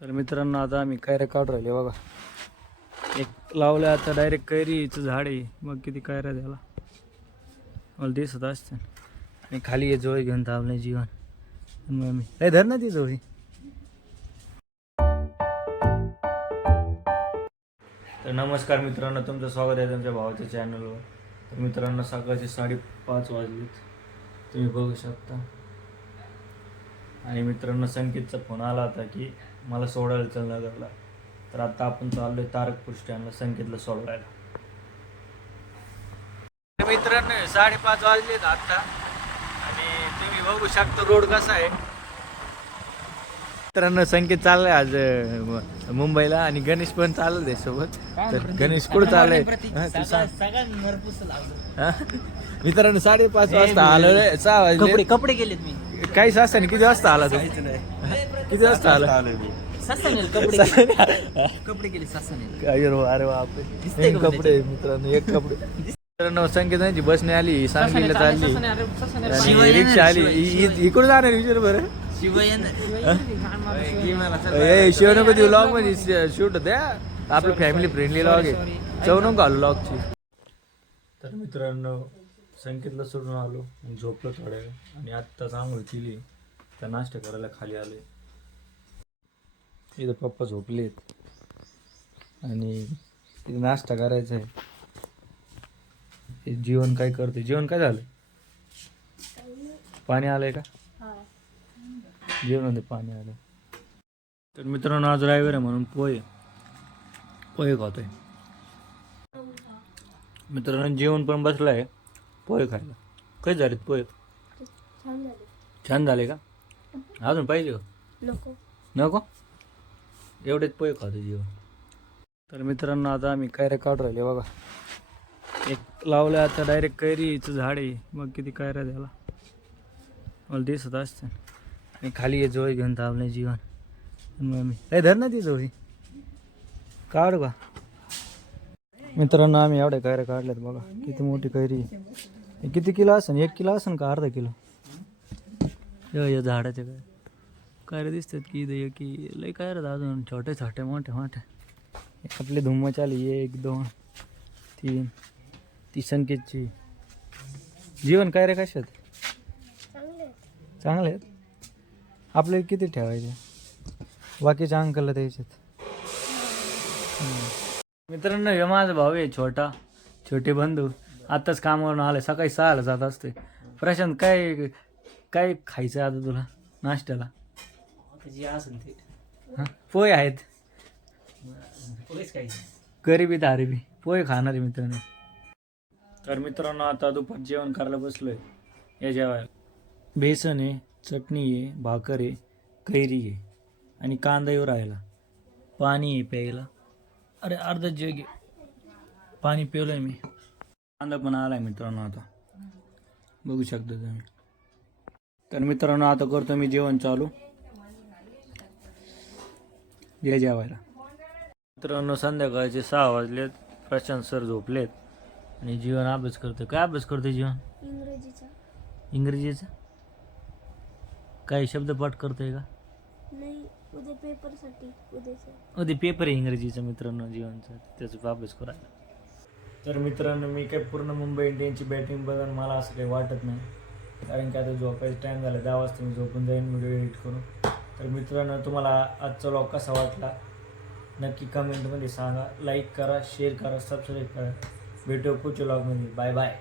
तर मित्रांनो आता आम्ही कैऱ्या काढून राहिले बघा. एक लावलं आता डायरेक्ट कैरीचं झाड आहे. मग किती कैऱ्या द्याला मला दिसत असते. आणि खाली ये जोळी घेऊन थांबले जीवन. मग मी काय धर ना ती जोळी. तर नमस्कार मित्रांनो, तुमचं स्वागत आहे तुमच्या भावाच्या चॅनलवर. तर मित्रांनो सकाळचे 5:30 वाजलेत, तुम्ही बघू शकता. आणि मित्रांनो संकेतचा फोन आला होता की मला सोडायला चल नगरला. तर आता आपण चाललोय तारकपूर स्टँडला संकेतला सोडवायला. मित्रांनो 5:30 वाजलेत आता आणि तुम्ही बघू शकता रोड कसा आहे. मित्रांनो संकेत चाललाय आज मुंबईला आणि गणेश पण चाललं आहे सोबत. तर गणेश कुठं चाललंय मित्रांनो? 5:30 वाजता आलो. 6 वाजले. कपडे गेलेत मी. काही सासाने किती वाजता आला तू? किती वाजता आला? कपडे गेले सासने. अरे बापरे, कपडे मित्रांनो, एक कपडे. मित्रांनो संकेतांची बस नाही आली, सांगलीला चालली, रिक्षा आली. इकडून जाणार विचार बरं. शिव नको देऊ लॉग मध्ये शूट द्या. आपली फॅमिली फ्रेंडली लॉग आहे, चव नको आलो लॉगची. तर मित्रांनो संकेतला सोडून आलो, झोपलो थोड्या वेळ आणि आत्ताच आंघोळ केली. तर नाश्ता करायला खाली आले. इथं पप्पा झोपलेत आणि इथे नाश्ता करायचा आहे. जेवण काय करते? जेवण काय झालं? पाणी आलंय का? जेवण पाणी आलं. तर मित्रांनो आज ड्रायव्हर आहे म्हणून पोहे खातोय. मित्रांनो जेवण पण बसलं आहे पोहे खायला. काय झालेत पोहे? छान झाले का? अजून पाहिजे का? नको एवढेच पोहे खातो जेवण. तर मित्रांनो आता आम्ही कैऱ्या काढून राहिले बघा. एक लावलं आता डायरेक्ट कैरीचं झाड आहे. मग किती कैऱ्या द्याला मला दिसत असते. आणि खाली ये जोळी घेऊन थांबले जीवन. मग मी काय धर ना ती जोळी काढू का? मित्रांनो आम्ही एवढ्या कैऱ्या काढल्यात बघा. किती मोठी कैरी. किती किलो असेल? 1 किलो असेल का अर्धा किलो? या झाडाचे कैऱ्या दिसतात की इथं की लय कैऱ्या अजून छोटे छोटे मोठे मोठे. आपली धुम्मच आली. 1 2 3 ती संकेतची. जीवन कैऱ्या कशात? चांगले आहेत. आपले किती ठेवायचे? बाकीच्या अंकलला द्यायच्यात. मित्रांनो हे माझा भाऊ आहे छोटे बंधू. आत्ताच कामावरून आले. सकाळी 6ला जात असते. प्रशांत काय काय खायचं आता तुला नाश्त्याला? पोहे आहेत. गरिबी दारिबी पोहे खाणार आहे मित्रांनो. तर मित्रांनो आता दुपार जेवण करायला बसलोय. या जेवायला बेसन आहे, चटणी आहे, भाकर आहे, कैरी आहे आणि कांदा येऊ राहिला. पाणी आहे प्यायला. अरे अर्धा जग आहे पाणी पिवलंय मी. कांदा पण आलाय मित्रांनो आता बघू शकता तुम्ही. तर मित्रांनो आता करतो मी जेवण चालू. जेवायला. मित्रांनो संध्याकाळचे 6 वाजलेत. प्रशांत सर झोपलेत आणि जीवन अभ्यास करतोय. काय अभ्यास करतोय जीवन? इंग्रजीचा. काही शब्दपाठ करतोय का? नाही, उद्या पेपरसाठी. उद्या पेपर आहे इंग्रजीचा मित्रांनो जीवनचा, त्याचा अभ्यास करायला. तर मित्रांनो मी काय पूर्ण मुंबई इंडियनची बॅटिंग बघून मला असं काही वाटत नाही. कारण की आता झोपायचा टाईम झाला. 10 वाजता मी झोपून जाईन व्हिडिओ एडिट करून. तर मित्रांनो तुम्हाला आजचा व्लॉग कसा वाटला नक्की कमेंटमध्ये सांगा. लाईक करा, शेअर करा, सबस्क्राईब करा. भेटू पुढच्या व्लॉगमध्ये. Bye bye.